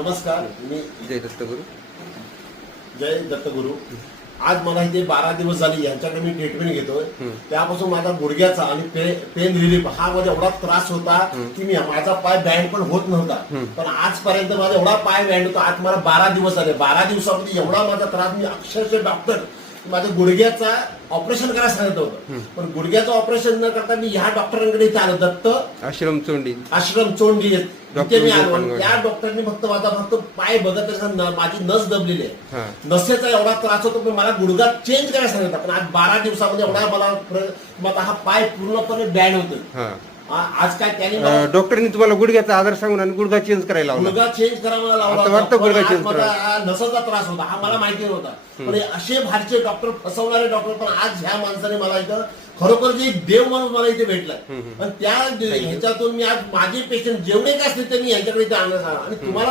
नमस्कार, मी जय दत्तगुरु. जय दत्तगुरु. आज मला इथे 12 दिवस झाले यांच्याकडे मी ट्रीटमेंट घेतोय. त्यापासून माझा गुडघ्याचा आणि पेन रिलीफ हा माझा एवढा त्रास होता की माझा पाय बँड पण होत नव्हता. पण आजपर्यंत माझा एवढा पाय बँड होता. आज मला 12 दिवस झाले. 12 दिवसामध्ये एवढा माझा त्रास, मी अक्षरशः डॉक्टर माझ्या गुडघ्याचा ऑपरेशन करायला सांगितलं होतं. पण गुडघ्याचं ऑपरेशन न करता मी ह्या डॉक्टरांकडे इथे आलो. दत्त आश्रम चोंडी इथे मी आलो. त्या डॉक्टरनी फक्त पाय बघत माझी नस दबलेली आहे. नसेचा एवढा त्रास होतो. पण मला गुडघा चेंज करायला सांगितलं. पण आज 12 दिवसामध्ये एवढा मला हा पाय पूर्णपणे बँड होतो. आज काय त्याने डॉक्टरनी तुम्हाला गुडघ्याचा आधार सांगून आणि गुडघा चेंज करायला लावला. गुडघा चेंज करायला लावला. नसाचा त्रास होता हा मला माहिती नव्हता. पण असे भारतीय डॉक्टर, फसवणारे डॉक्टर, पण आज ह्या माणसाने मला इथं खरोखर जे देव म्हणून मला इथे भेटलाय. आणि त्या ह्याच्यातून मी आज माझे पेशंट जेवढे काय असतील ते मी यांच्याकडे इथे आणलं. आणि तुम्हाला